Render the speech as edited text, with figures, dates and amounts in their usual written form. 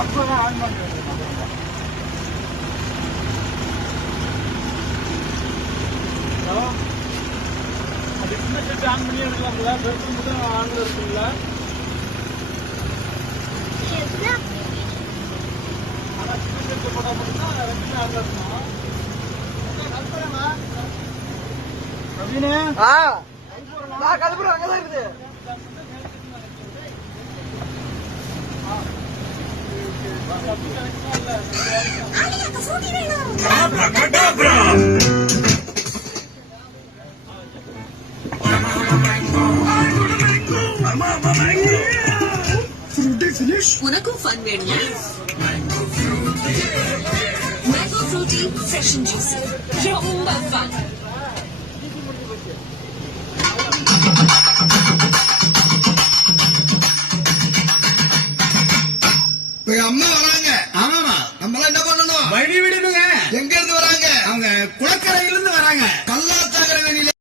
அப்பதான் ஆன் பண்ணுறது. அது சின்ன செட்டு ஆன் பண்ணி எடுக்கலாம்ல, பெருசு மட்டும் ஆன்ல இருக்குல்ல. ஆனா சின்ன செட்டு போட்டா மட்டும்தான் ரெண்டுமே ஆன்ல இருக்கும். ரவீனே, கதுப்புறம் அங்கதான் இருக்குது. உனக்கும் ஃபன் வேணுமா? Mango Frooti fresh and juicy, ரொம்ப ஃபன். அம்மா வராங்க. ஆமாமா, நம்மளாம் என்ன பண்ணணும்? வழி விடணுங்க. எங்க இருந்து வராங்க? அவங்க குளக்கரையிலிருந்து வராங்க.